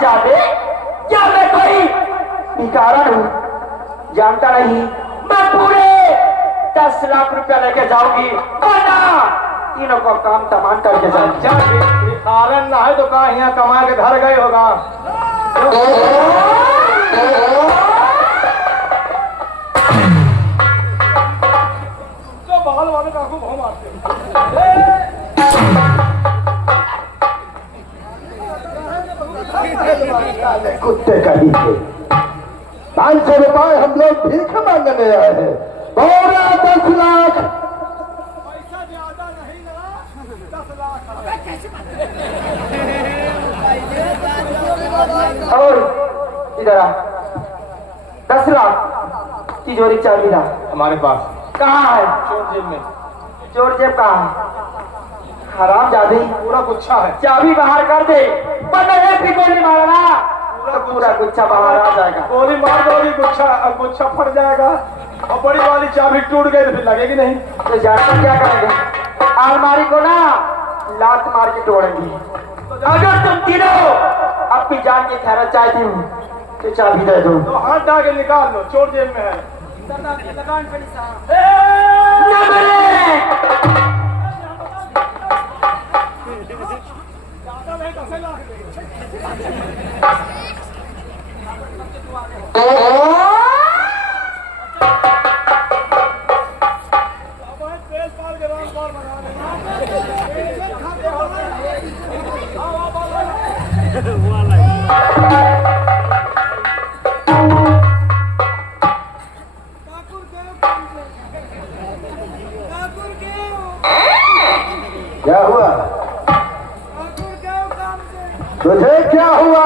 जादे, क्या मैं कोई भिखारन हूँ? जानता नहीं, मैं पूरे 10 लाख रुपया लेके जाऊंगी, वरना तीनों को काम तमाम करके जाऊंगी। भिखारन ना है तो कहा यहाँ कमा के घर गए होगा। बाल वाले काकू बहुत मारते कुत्ते का ही थे। 500 रुपए हम लोग भीख मांगने आए हैं, पूरा 10 लाख। पैसा ज्यादा नहीं ना, 10 लाख। और इधर आ, 10 लाख तिजोरी चाबी ना हमारे पास कहाँ है? चोर जेब में। चोर जेब कहाँ है? हराम जादे, पूरा गुच्छा है। चाबी बाहर कर दे, वरना एक भी गोली मारना तो पूरा गुच्छा बाहर आ जाएगा। गोली मार दोगी गुच्छा फट जाएगा, और बड़ी वाली चाबी टूट गई तो फिर लगेगी नहीं। तो जानते क्या करेंगे? अलमारी को ना लात मार के तोड़ेंगे। अगर तुम तीनों अपनी जान की खैरत चाहती हो तो चाबी दे दो। तो हाथ डाल के निकाल लो, चोर जेब में है। क्या हुआ? तुझे क्या हुआ?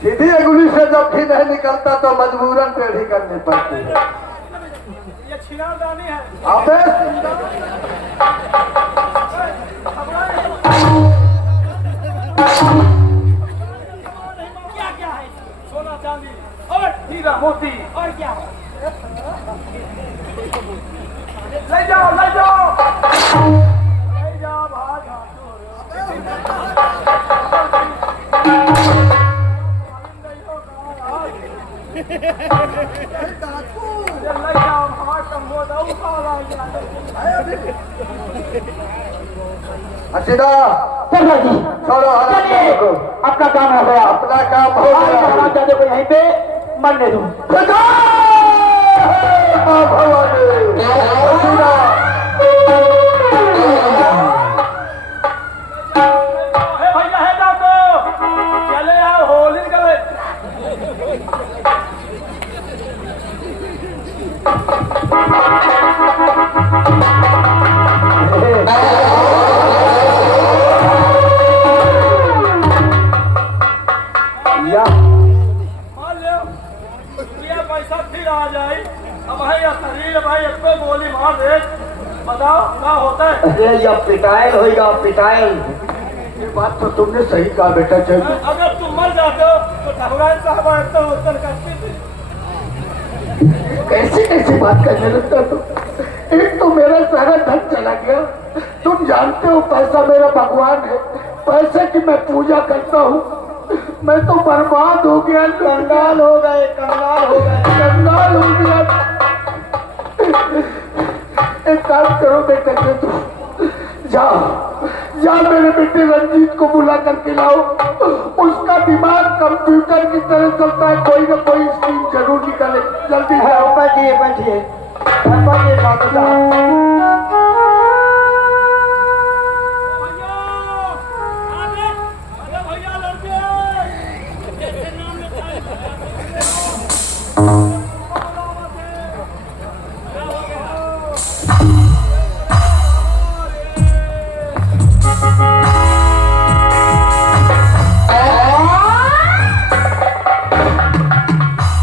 सीधी अंगुली से जब भी नहीं निकलता तो मजबूरन टेढ़ी करनी पड़ती है। ये छिनारदानी है। अबे क्या क्या है? सोना चांदी और हीरा मोती और क्या है? ले जाओ ले जाओ ले जाओ भाग हसीना चलो जी, छोड़ो चलिए, को। अपना काम हो गया। अपना काम हो आज गया। हराम जादे को यहीं पे मरने दो। हसीना भैया है डाको, चले आओ होली निकले। मान लो ये पैसा फिर आ जाए। अब भाई शरीर भाई एक तो गोली मार दे, बताओ क्या होता है? अरे यह पिटाइल होगा, पिटाइल। ये बात तो तुमने सही कहा बेटा। चल अगर तुम मर जाते हो तो ठकुराइन साहब तो उत्तर करती थी। कैसे कैसे बात करने लगता तुम? एक तो मेरा सारा धन चला गया। तुम जानते हो पैसा मेरा भगवान है, पैसे की मैं पूजा करता हूँ। मैं तो बर्बाद हो गया, कंगाल हो गए, कंगाल हो गए, कंगाल हो गया। एक काम करो बेटा, तुम जाओ जाओ मेरे बेटे रंजीत को बुला करके लाओ। उसका दिमाग कंप्यूटर की तरह चलता है, कोई ना कोई स्कीम जरूर निकाले। जल्दी है। बैठिए बैठिए बैठिए डॉक्टर साहब। भैया लड़के नाम लेता है।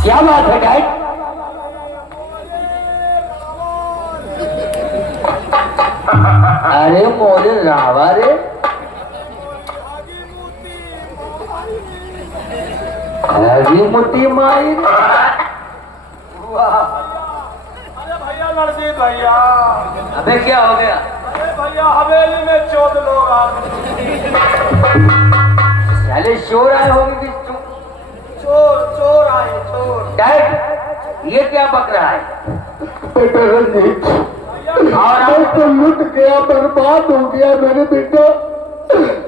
क्या बात है गाइड? अरे मोरे रावा रे, हैवी मुट्ठी मारी। वाह। अरे भैया रणजीत भैया, अबे क्या हो गया? अरे भैया हवेली में 14 लोग आ गए। साले चोर आए होंगे कि चोर आए चोर। डैड ये क्या बक रहा है? बेटा रंजीत, और मैं तो लुट गया, बर्बाद हो गया मेरे बेटा,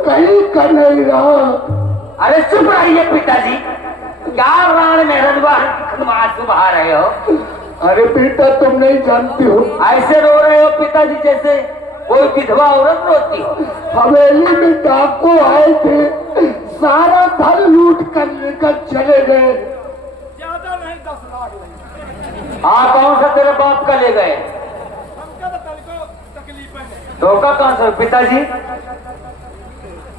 कहीं का नहीं रहा। अरे चुप रहिए पिताजी, क्या राण में रंजवार बहा रहे हो? अरे बेटा तुम नहीं जानते हो, ऐसे रो रहे हो पिताजी जैसे कोई विधवा औरत रोती हो। हवेली में डाकू आए थे, सारा धन लूट कर लेकर चले गए। ज्यादा नहीं 10 लाख नहीं। हाँ कौन सा तेरे बाप का ले गए? हमका तो कल को तकलीफें नहीं। धोखा कौन सा? पिताजी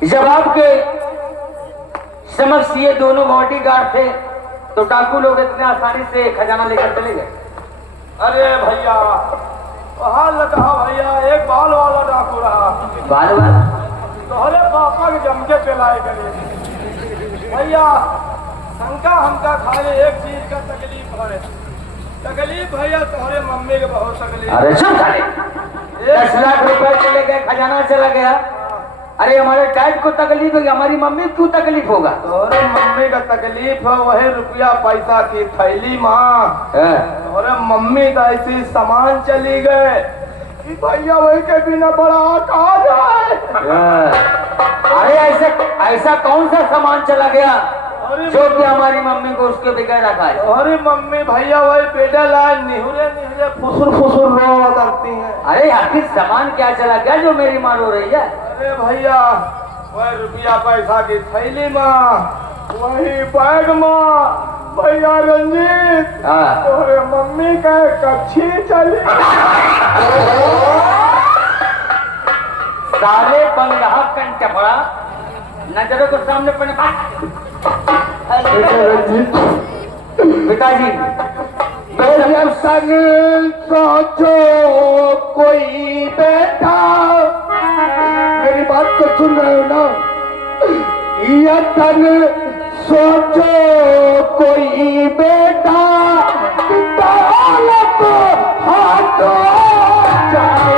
जब आपके समक्ष ये दोनों बॉडीगार्ड थे तो डाकू लोग इतने आसानी से खजाना लेकर चले गए? अरे भैया हाल कहा भैया, एक बाल वाला डाकू रहा, बाल वाला? तोहरे पापा के जम के पिलाए करे। भैया शंका हमका खाली एक चीज का तकलीफ है, तकलीफ भैया तोहरे मम्मी के बहुत तकलीफ। अरे चुप खाली, 10 लाख रुपए चले गए, खजाना चला गया। अरे हमारे डैड को तकलीफ होगी, हमारी मम्मी को तकलीफ होगा। तोहरे मम्मी का तकलीफ है वही रुपया पैसा की थैली माँ। तोहरे मम्मी का ऐसी सामान चली गए कि भैया वही के बिना बड़ा कहा जाए। अरे ऐसा कौन सा सामान चला गया जो कि हमारी मम्मी को उसके बगैर रखा है? अरे मम्मी भैया वही पेडे लाए निहुरे निहुरे फुसुर फुसुर रोवा करती हैं। अरे आखिर सामान क्या चला गया जो मेरी माँ रो रही है? अरे भैया वही रुपया पैसा की थैली माँ, वही बैग माँ। भैया रंजीत तोरे मम्मी का कच्छी चली। साले बन रहा कंटपड़ा, नजरों को सामने पड़ने। पिताजी सन सोचो कोई बेटा, मेरी बात तो सुन रहे हो ना? यतन सोचो कोई बेटा, दौलत हाथों जाए।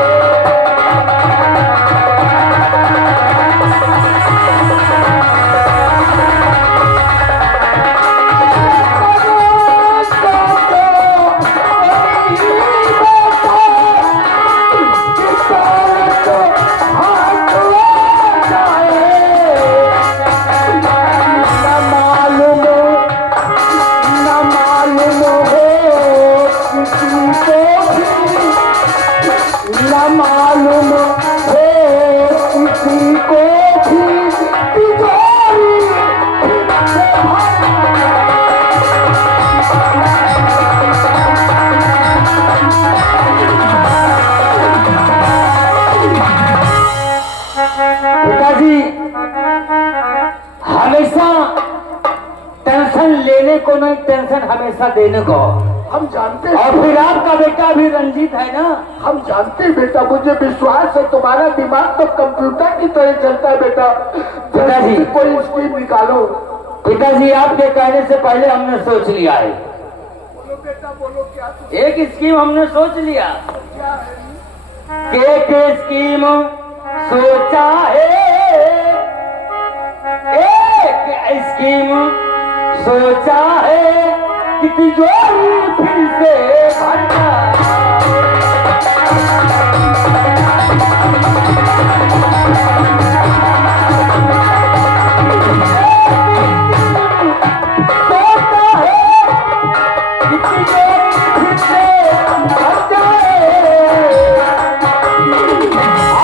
को नहीं, टेंशन हमेशा देने को। हम जानते हैं, और फिर आपका बेटा भी रंजीत है ना? हम जानते हैं बेटा, मुझे विश्वास है तुम्हारा दिमाग तो कंप्यूटर की तरह चलता है बेटा। पिताजी कोई स्कीम निकालो। पिताजी आपके कहने से पहले हमने सोच लिया है। बोलो बेटा बोलो, क्या एक स्कीम हमने सोच लिया। क्या है? के स्कीम सोचा है, एक स्कीम सोचा है कि तिजोरी फिर से भरना। सोचा है कि तिजोरी फिर से भर जाए।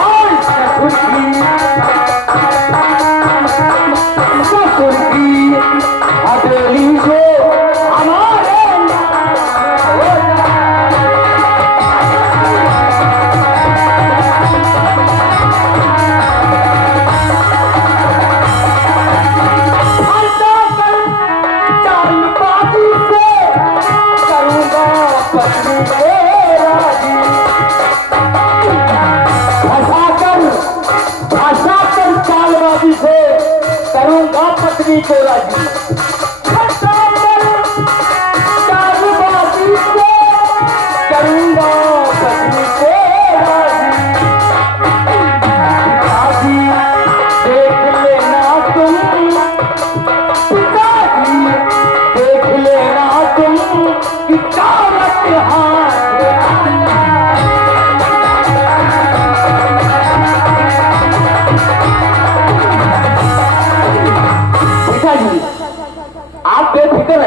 आज ससुर की हथेली से हमारे चालबाजी से करूंगा पत्नी को राजी। फंसाकर चालबाजी से करूंगा पत्नी को राजी।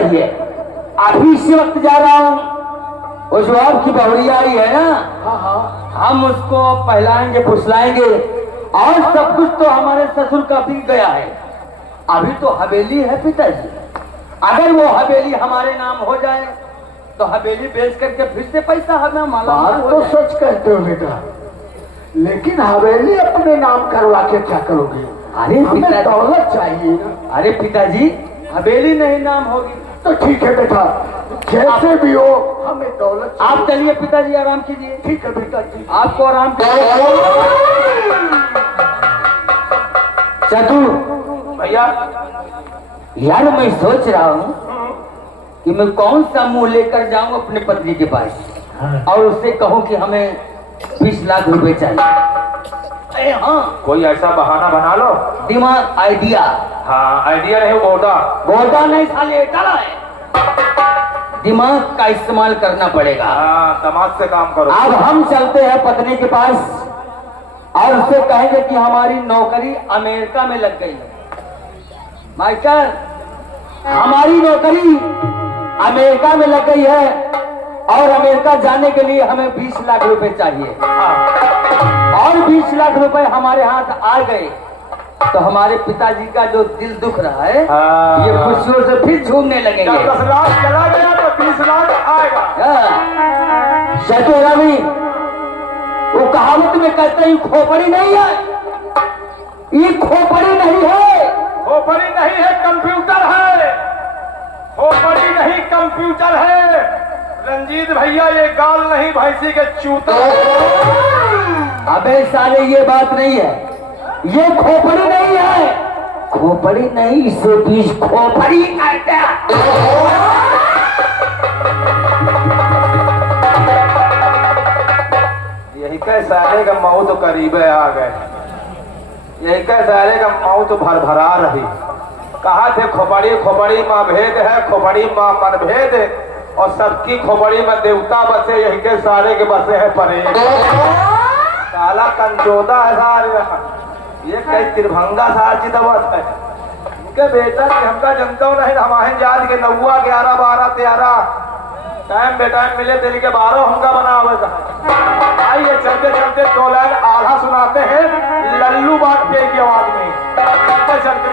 रहिए, अभी इसी वक्त जा रहा हूँ। वो जो आपकी बहुरिया आई है ना, हाँ हाँ हम उसको पहलाएंगे फुसलाएंगे, और सब कुछ तो हमारे ससुर का बिक गया है। अभी तो हवेली है पिताजी, अगर वो हवेली हमारे नाम हो जाए तो हवेली बेच करके फिर से पैसा हमें माला बात तो सच कहते हो बेटा, लेकिन हवेली अपने नाम करवा के क्या करोगे? अरे हमें पिताजी, दौलत चाहिए ना। अरे पिताजी हवेली नहीं नाम होगी तो ठीक है बेटा, जैसे भी हो हमें दौलत चाहिए। आप चलिए पिताजी, आराम कीजिए। ठीक है बेटा जी। आपको आराम चतुर भैया यार, मैं सोच रहा हूँ कि मैं कौन सा मुंह लेकर जाऊं अपने पत्नी के पास और उससे कहूं कि हमें 20 लाख रुपए चाहिए। अरे हाँ, कोई ऐसा बहाना बना लो। दिमाग, आइडिया। हाँ, आइडिया नहीं, बोटा बोलता नहीं साले, चला है। दिमाग का इस्तेमाल करना पड़ेगा। हाँ, दिमाग से काम करो। अब हम चलते हैं पत्नी के पास और उससे कहेंगे कि हमारी नौकरी अमेरिका में लग गई है। मास्टर, हमारी नौकरी अमेरिका में लग गई है और अमेरिका जाने के लिए हमें 20 लाख रुपए चाहिए। और 20 लाख रुपए हमारे हाथ आ गए तो हमारे पिताजी का जो दिल दुख रहा है, ये खुशियों से फिर झूमने लगेंगे। 10 लाख चला गया तो 20 लाख आएगा। शतुरवी, वो कहावत में कहते हैं खोपड़ी नहीं है, ये खोपड़ी नहीं है, खोपड़ी नहीं है, कंप्यूटर है। खोपड़ी नहीं, कंप्यूटर है। रंजीत भैया, ये गाल नहीं भैंसी के चूते। अबे साले, ये बात नहीं है, ये खोपड़ी नहीं है, खोपड़ी नहीं, इसे बीच खोपड़ी कहते हैं। यही कह सारे का मऊ तो करीबे आ गए। यही कह सारे का मऊ तो भरभरा रही। कहा थे खोपड़ी खोपड़ी माँ भेद है, खोपड़ी माँ मन भेद, और सबकी खोपड़ी में देवता बसे, यही के सारे के बसे है परे। साला कंचोदा है सारे, ये कई त्रिभंगा सार जी दबत है। इनके बेटा की हमका जनता नहीं, हमारे जात के 9, 11, 12, 13 टाइम बेटाइम मिले दिल के 12 हमका बना हुआ। आइए चलते चलते 2 लाइन आधा सुनाते हैं लल्लू बात पे की आवाज में। चलते